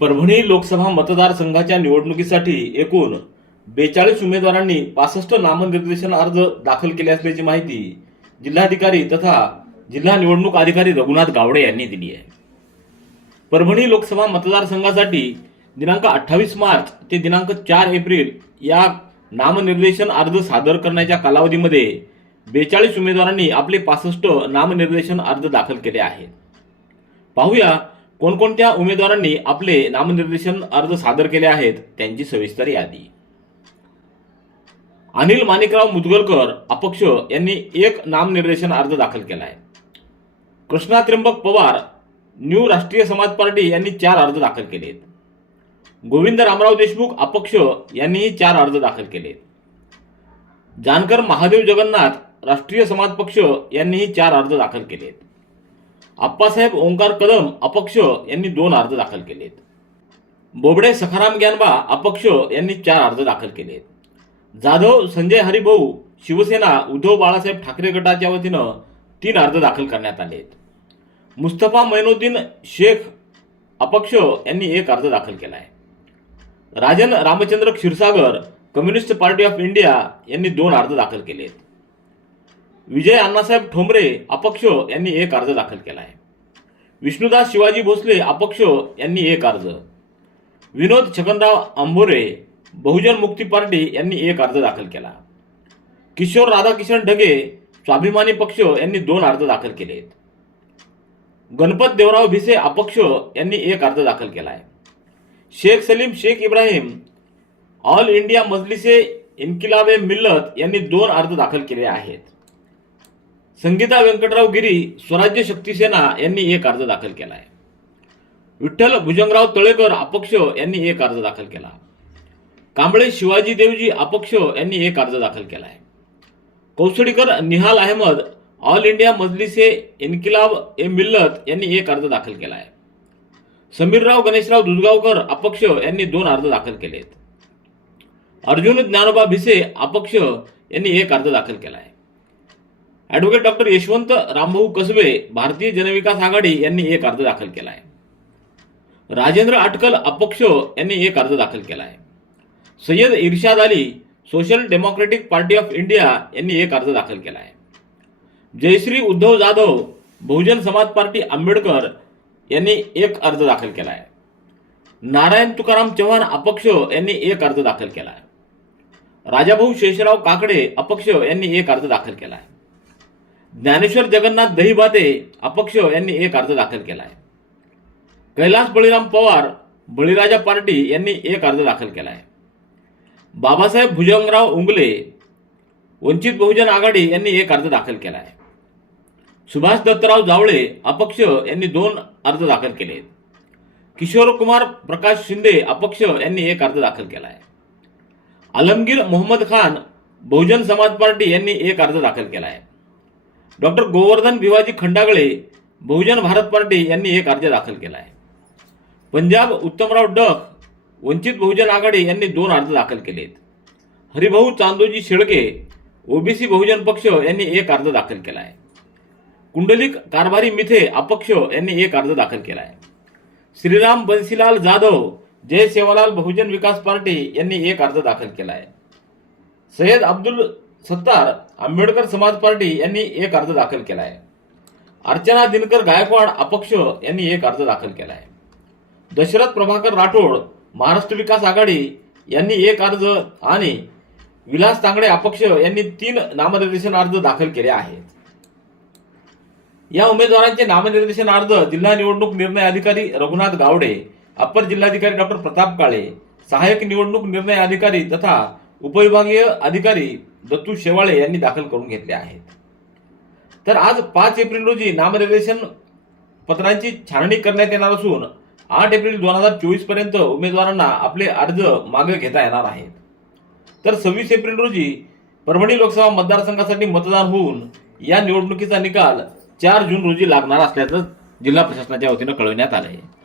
परभणी लोकसभा मतदारसंघाच्या निवडणुकीसाठी एकूण बेचाळीस उमेदवारांनी पासष्ट नामनिर्देशन अर्ज दाखल केले असल्याची माहिती जिल्हाधिकारी तथा जिल्हा निवडणूक अधिकारी रघुनाथ गावडे यांनी दिली आहे. परभणी लोकसभा मतदारसंघासाठी दिनांक अठ्ठावीस मार्च ते दिनांक चार एप्रिल या नामनिर्देशन अर्ज सादर करण्याच्या कालावधीमध्ये बेचाळीस उमेदवारांनी आपले पासष्ट नामनिर्देशन अर्ज दाखल केले आहेत. पाहूया कोणकोणत्या उमेदवारांनी आपले नामनिर्देशन अर्ज सादर केले आहेत त्यांची सविस्तर यादी. अनिल माणिकराव मुदगलकर अपक्ष यांनी एक नामनिर्देशन अर्ज दाखल केला आहे कृष्णा त्र्यंबक पवार न्यू राष्ट्रीय समाज पार्टी यांनी चार अर्ज दाखल केले आहेत गोविंद रामराव देशमुख अपक्ष यांनीही चार अर्ज दाखल केले आहेत जानकर महादेव जगन्नाथ राष्ट्रीय समाज पक्ष यांनीही चार अर्ज दाखल केले आहेत आप्पासाहेब ओंकार कदम अपक्ष यांनी दोन अर्ज दाखल केलेत. बोबडे सखाराम ग्यानबा अपक्ष यांनी चार अर्ज दाखल केलेत. जाधव संजय हरिभाऊ शिवसेना उद्धव बाळासाहेब ठाकरे गटाच्या वतीनं तीन अर्ज दाखल करण्यात आलेत. मुस्तफा मैनुद्दीन शेख अपक्ष यांनी एक अर्ज दाखल केला आहे Rajan Ramchandra Kshirsagar communist party of India यांनी दोन अर्ज दाखल केलेत. विजय अण्णासाहेब ठोंबरे अपक्ष यांनी एक अर्ज दाखल केला आहे विष्णुदास शिवाजी भोसले अपक्ष यांनी एक अर्ज. विनोद छगनराव अंभोरे बहुजन मुक्ती पार्टी यांनी एक अर्ज दाखल केला. किशोर राधाकिशन ढगे स्वाभिमानी पक्ष यांनी दोन अर्ज दाखल केलेत. गणपत देवराव भिसे अपक्ष यांनी एक अर्ज दाखल केला आहे शेख सलीम शेख इब्राहिम ऑल इंडिया मजलिसे इन्किलाबे मिल्लत यांनी दोन अर्ज दाखल केले आहेत. संगीता व्यंकटराव गिरी स्वराज्य शक्ती सेना यांनी एक अर्ज दाखल केला आहे विठ्ठल भुजंगराव तळेकर अपक्ष यांनी एक अर्ज दाखल केला. कांबळे शिवाजी देवजी अपक्ष यांनी एक अर्ज दाखल केला आहे कौसडीकर निहाल अहमद ऑल इंडिया मजलिसे इन्किलाब ए मिल्लत यांनी एक अर्ज दाखल केला आहे समीरराव गणेशराव दुधगावकर अपक्ष यांनी दोन अर्ज दाखल केलेत. अर्जुन ज्ञानोबा भिसे अपक्ष यांनी एक अर्ज दाखल केला आहे ॲडव्होकेट डॉक्टर यशवंत रामभाऊ कसबे भारतीय जनविकास आघाडी यांनी एक अर्ज दाखल केला आहे राजेंद्र आटकल अपक्ष यांनी एक अर्ज दाखल केला आहे Sayyad Irshad Ali social democratic party of India यांनी एक अर्ज दाखल केला आहे जयश्री उद्धव जाधव बहुजन समाज पार्टी आंबेडकर यांनी एक अर्ज दाखल केला आहे नारायण तुकाराम चव्हाण अपक्ष यांनी एक अर्ज दाखल केला आहे राजाभाऊ शेषराव काकडे अपक्ष यांनी एक अर्ज दाखल केला आहे ज्ञानेश्वर जगन्नाथ दहीबाते अपक्ष यांनी एक अर्ज दाखल केला आहे कैलास बळीराम पवार बळीराजा पार्टी यांनी एक अर्ज दाखल केला आहे बाबासाहेब भुजंगराव उंगले वंचित बहुजन आघाडी यांनी एक अर्ज दाखल केला आहे सुभाष दत्तराव जावळे अपक्ष यांनी दोन अर्ज दाखल केले आहेत किशोर कुमार प्रकाश शिंदे अपक्ष यांनी एक अर्ज दाखल केला आहे आलमगीर मोहम्मद खान बहुजन समाज पार्टी यांनी एक अर्ज दाखल केला आहे डॉक्टर गोवर्धन भिवाजी खंडागळे बहुजन भारत पार्टी यांनी एक अर्ज दाखल केला आहे. पंजाब उत्तमराव डक वंचित बहुजन आघाडी यांनी दोन अर्ज दाखल केले आहेत हरिभाऊ चांदोजी शेळके ओबीसी बहुजन पक्ष यांनी एक अर्ज दाखल केला आहे. कुंडलिक कारभारी मिथे अपक्ष यांनी एक अर्ज दाखल केला आहे. श्रीराम बन्सीलाल जाधव जय सेवालाल बहुजन विकास पार्टी यांनी एक अर्ज दाखल केला आहे. सय्यद अब्दुल सत्तार आंबेडकर समाज पार्टी यांनी एक अर्ज दाखल केला आहे अर्चना दिनकर गायकवाड अपक्ष यांनी एक अर्ज दाखल केला आहे दशरथ प्रभाकर राठोड महाराष्ट्र विकास आघाडी यांनी एक अर्ज आणि विलास तांगडे अपक्ष यांनी तीन नामनिर्देशन अर्ज दाखल केले आहेत. या उमेदवारांचे नामनिर्देशन अर्ज जिल्हा निवडणूक निर्णय अधिकारी रघुनाथ गावडे अपर जिल्हाधिकारी डॉक्टर प्रताप काळे सहाय्यक निवडणूक निर्णय अधिकारी तथा उपविभागीय अधिकारी दत्तू शेवाळे यांनी दाखल करून घेतले आहेत. तर आज पाच एप्रिल रोजी नामनिर्देशन पत्रांची छाननी करण्यात येणार असून आठ एप्रिल दोन हजार चोवीसपर्यंत उमेदवारांना आपले अर्ज मागे घेता येणार आहेत. तर सव्वीस एप्रिल रोजी परभणी लोकसभा मतदारसंघासाठी मतदान होऊन या निवडणुकीचा निकाल चार जून रोजी लागणार असल्याचं जिल्हा प्रशासनाच्या वतीनं कळविण्यात आलं आहे